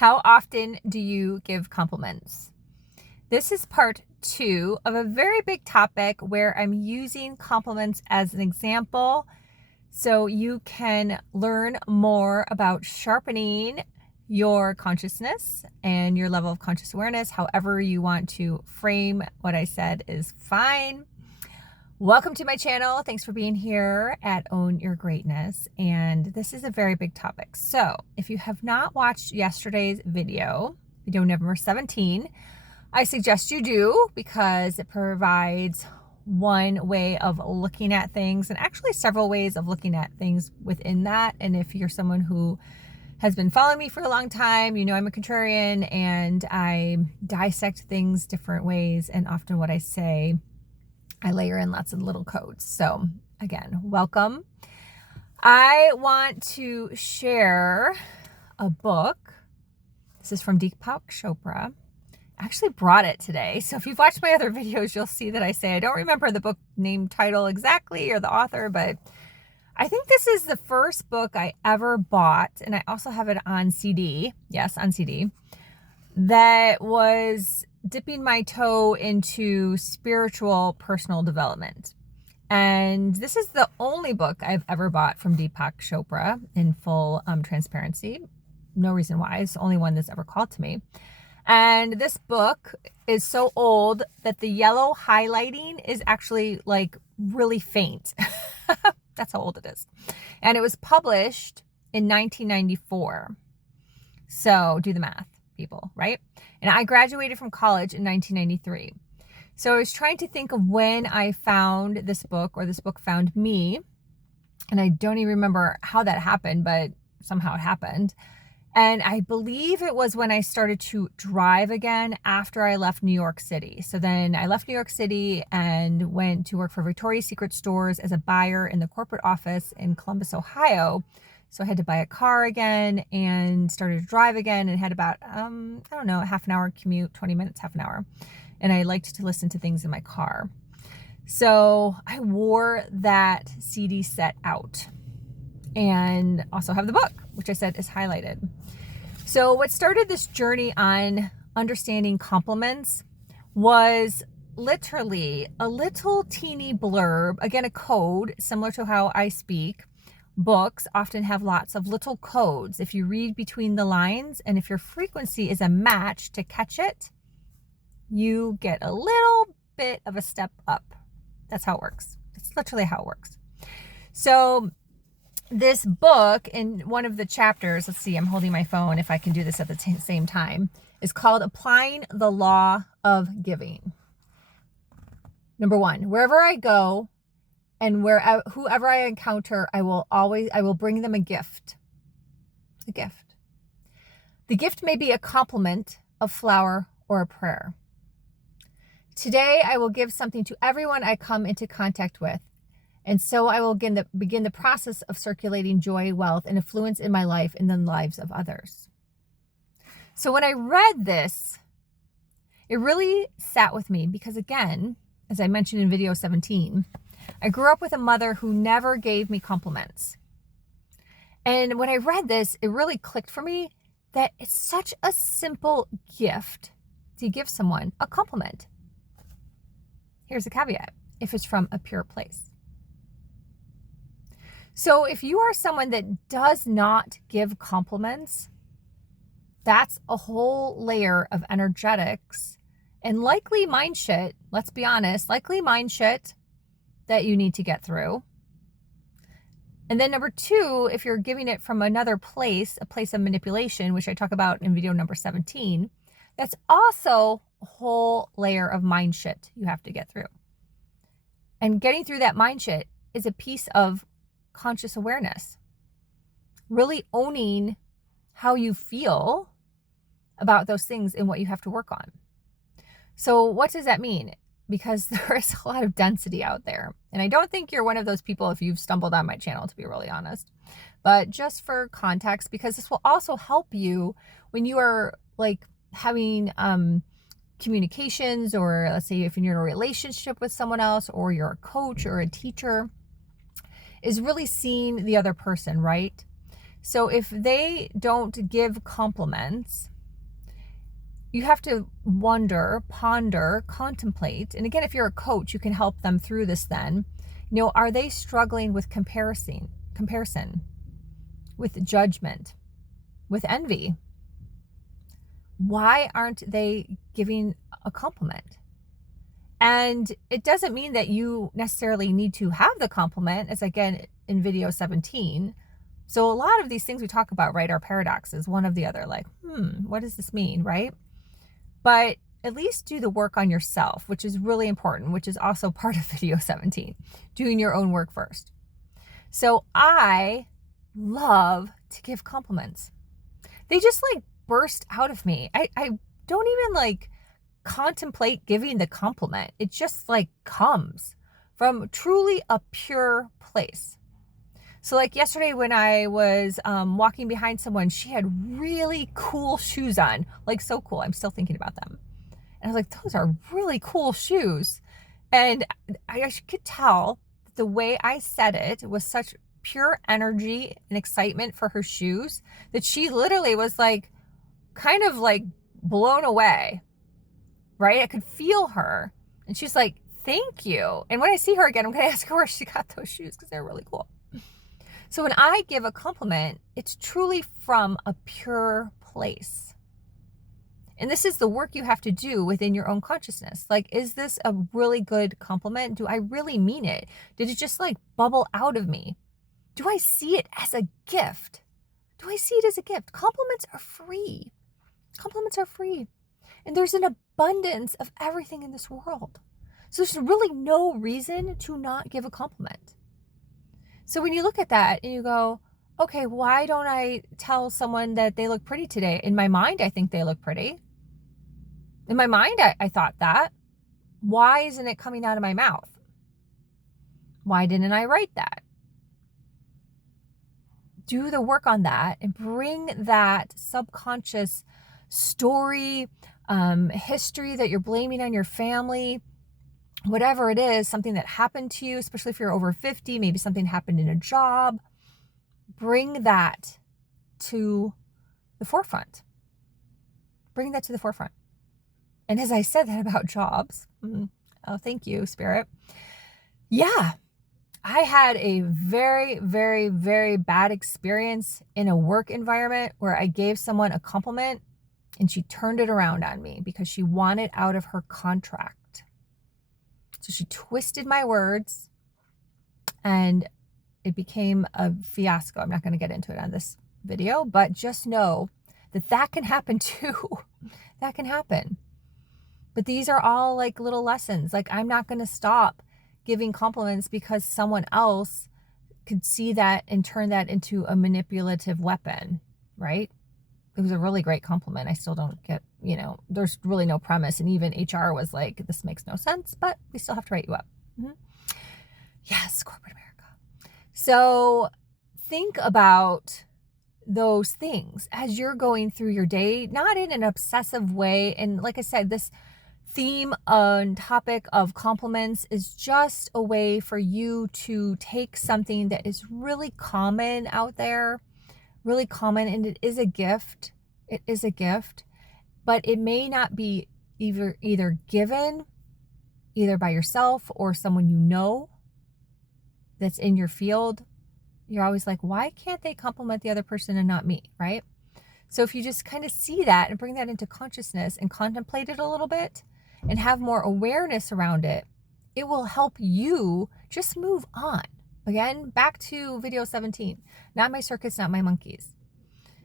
How often do you give compliments? This is part 2 of a very big topic where I'm using compliments as an example so you can learn more about sharpening your consciousness and your level of conscious awareness. However you want to frame what I said is fine. Welcome to my channel. Thanks for being here at Own Your Greatness. And this is a very big topic. So if you have not watched yesterday's video number 17, I suggest you do because it provides one way of looking at things and actually several ways of looking at things within that. And if you're someone who has been following me for a long time, you know I'm a contrarian and I dissect things different ways. And often what I say, I layer in lots of little codes. So again, welcome. I want to share a book. This is from Deepak Chopra. I actually brought it today. So if you've watched my other videos, you'll see that I say, I don't remember the book name title exactly or the author, but I think this is the first book I ever bought. And I also have it on CD. Yes, on CD. That was dipping my toe into spiritual personal development. And this is the only book I've ever bought from Deepak Chopra in full transparency. No reason why. It's the only one that's ever called to me. And this book is so old that the yellow highlighting is actually like really faint. That's how old it is. And it was published in 1994. So do the math, people, right? And I graduated from college in 1993. So I was trying to think of when I found this book or this book found me. And I don't even remember how that happened, but somehow it happened. And I believe it was when I started to drive again after I left New York City. So then I left New York City and went to work for Victoria's Secret stores as a buyer in the corporate office in Columbus, Ohio. So I had to buy a car again and started to drive again and had about, I don't know, a half an hour commute, 20 minutes, half an hour. And I liked to listen to things in my car. So I wore that CD set out and also have the book, which I said is highlighted. So what started this journey on understanding compliments was literally a little teeny blurb, again, a code similar to how I speak. Books often have lots of little codes. If you read between the lines and if your frequency is a match to catch it, you get a little bit of a step up. That's how it works. It's literally how it works. So this book, in one of the chapters, let's see, I'm holding my phone if I can do this at the same time, is called Applying the Law of Giving. Number 1, wherever I go, and whoever I encounter, I will bring them a gift. A gift. The gift may be a compliment, a flower, or a prayer. Today, I will give something to everyone I come into contact with. And so I will begin the process of circulating joy, wealth, and influence in my life and the lives of others. So when I read this, it really sat with me because, again, as I mentioned in video 17, I grew up with a mother who never gave me compliments. And when I read this, it really clicked for me that it's such a simple gift to give someone a compliment. Here's a caveat: if it's from a pure place. So if you are someone that does not give compliments, that's a whole layer of energetics and likely mind shit, let's be honest, likely mind shit that you need to get through. And then number 2, if you're giving it from another place, a place of manipulation, which I talk about in video number 17, that's also a whole layer of mind shit you have to get through. And getting through that mind shit is a piece of conscious awareness. Really owning how you feel about those things and what you have to work on. So what does that mean? Because there is a lot of density out there. And I don't think you're one of those people if you've stumbled on my channel, to be really honest. But just for context, because this will also help you when you are like having communications, or let's say if you're in a relationship with someone else, or you're a coach or a teacher, is really seeing the other person, right? So if they don't give compliments, you have to wonder, ponder, contemplate. And again, if you're a coach, you can help them through this then. Are they struggling with comparison, with judgment, with envy? Why aren't they giving a compliment? And it doesn't mean that you necessarily need to have the compliment, as again in video 17. So a lot of these things we talk about, right, are paradoxes, one of the other, like, what does this mean, right? But at least do the work on yourself, which is really important, which is also part of video 17, doing your own work first. So I love to give compliments. They just like burst out of me. I don't even like contemplate giving the compliment. It just like comes from truly a pure place. So like yesterday when I was walking behind someone, she had really cool shoes on, like so cool. I'm still thinking about them. And I was like, those are really cool shoes. And I could tell the way I said it was such pure energy and excitement for her shoes that she literally was like, kind of like blown away, right? I could feel her. And she's like, thank you. And when I see her again, I'm going to ask her where she got those shoes because they're really cool. So when I give a compliment, it's truly from a pure place. And this is the work you have to do within your own consciousness. Like, is this a really good compliment? Do I really mean it? Did it just like bubble out of me? Do I see it as a gift? Do I see it as a gift? Compliments are free. Compliments are free. And there's an abundance of everything in this world. So there's really no reason to not give a compliment. So when you look at that and you go, okay, why don't I tell someone that they look pretty today? In my mind, I think they look pretty. In my mind, I thought that. Why isn't it coming out of my mouth? Why didn't I write that? Do the work on that and bring that subconscious story, history that you're blaming on your family, whatever it is, something that happened to you, especially if you're over 50, maybe something happened in a job, bring that to the forefront. Bring that to the forefront. And as I said that about jobs, oh, thank you, Spirit. Yeah, I had a very, very, very bad experience in a work environment where I gave someone a compliment and she turned it around on me because she wanted out of her contract. So she twisted my words and it became a fiasco. I'm not going to get into it on this video, but just know that that can happen too. That can happen. But these are all like little lessons. Like, I'm not going to stop giving compliments because someone else could see that and turn that into a manipulative weapon, right? It was a really great compliment. I still don't get, there's really no premise. And even HR was like, this makes no sense, but we still have to write you up. Yes, corporate America. So think about those things as you're going through your day, not in an obsessive way. And like I said, this theme and topic of compliments is just a way for you to take something that is really common out there, really common, and it is a gift. It is a gift, but it may not be either given either by yourself or someone you know that's in your field. You're always like, why can't they compliment the other person and not me, right? So if you just kind of see that and bring that into consciousness and contemplate it a little bit and have more awareness around it, it will help you just move on. Again, back to video 17, not my circus, not my monkeys.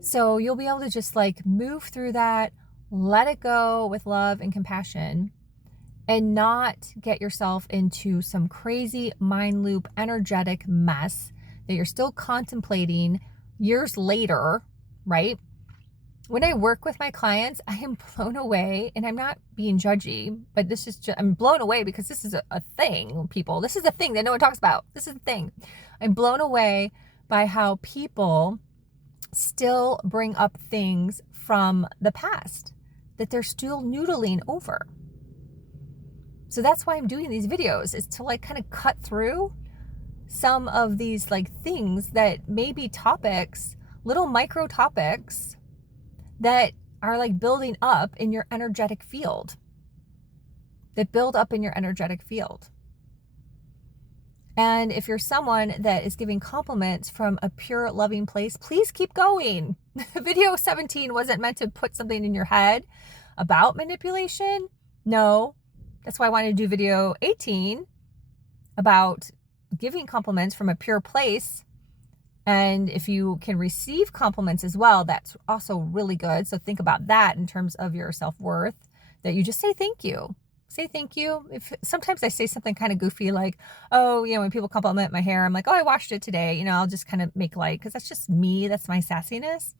So you'll be able to just like move through that, let it go with love and compassion, and not get yourself into some crazy mind loop, energetic mess that you're still contemplating years later, right? When I work with my clients, I am blown away, and I'm not being judgy, but this is just, I'm blown away because this is a thing, people. This is a thing that no one talks about. This is a thing. I'm blown away by how people still bring up things from the past that they're still noodling over. So that's why I'm doing these videos, is to like kind of cut through some of these like things that may be topics little micro topics that are like building up in your energetic field, that build up in your energetic field. And if you're someone that is giving compliments from a pure, loving place, please keep going. Video 17 wasn't meant to put something in your head about manipulation. No, that's why I wanted to do video 18 about giving compliments from a pure place. And if you can receive compliments as well, that's also really good. So think about that in terms of your self-worth, that you just say thank you. Say thank you. If sometimes I say something kind of goofy, like, oh, when people compliment my hair, I'm like, oh, I washed it today. I'll just kind of make light, because that's just me. That's my sassiness.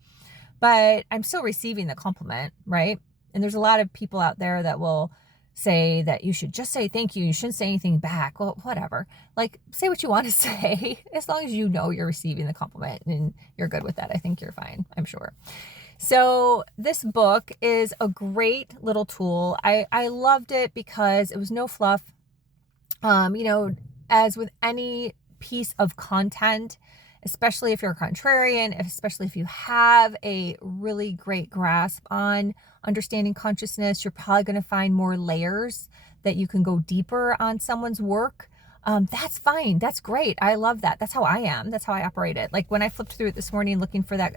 But I'm still receiving the compliment, right? And there's a lot of people out there that will say that you should just say thank you. You shouldn't say anything back. Well, whatever. Like, say what you want to say, as long as you know you're receiving the compliment and you're good with that. I think you're fine, I'm sure. So this book is a great little tool. I loved it because it was no fluff. As with any piece of content, especially if you're a contrarian, especially if you have a really great grasp on understanding consciousness, you're probably going to find more layers that you can go deeper on someone's work. That's fine. That's great. I love that. That's how I am. That's how I operate it. Like when I flipped through it this morning looking for that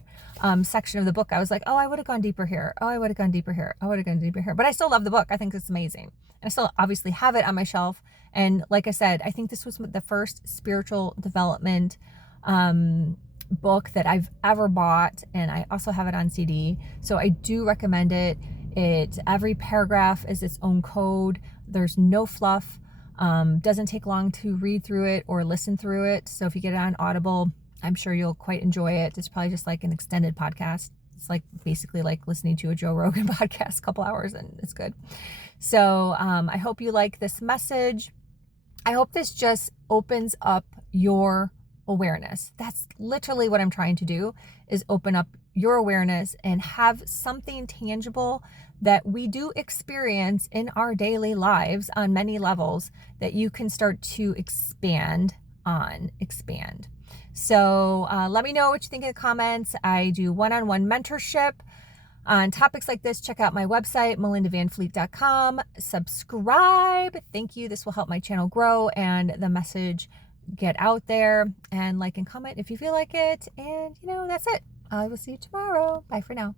section of the book, I was like, oh, I would have gone deeper here. Oh, I would have gone deeper here. I would have gone deeper here. But I still love the book. I think it's amazing. And I still obviously have it on my shelf. And like I said, I think this was the first spiritual development book that I've ever bought. And I also have it on CD. So I do recommend it. Every paragraph is its own code. There's no fluff. Doesn't take long to read through it or listen through it. So if you get it on Audible, I'm sure you'll quite enjoy it. It's probably just like an extended podcast. It's like basically like listening to a Joe Rogan podcast, a couple hours, and it's good. So I hope you like this message. I hope this just opens up your awareness. That's literally what I'm trying to do, is open up your awareness and have something tangible that we do experience in our daily lives on many levels that you can start to expand. So let me know what you think in the comments. I do one-on-one mentorship on topics like this. Check out my website, melindavanfleet.com. Subscribe. Thank you. This will help my channel grow and the message get out there. And like and comment if you feel like it. And that's it. I will see you tomorrow. Bye for now.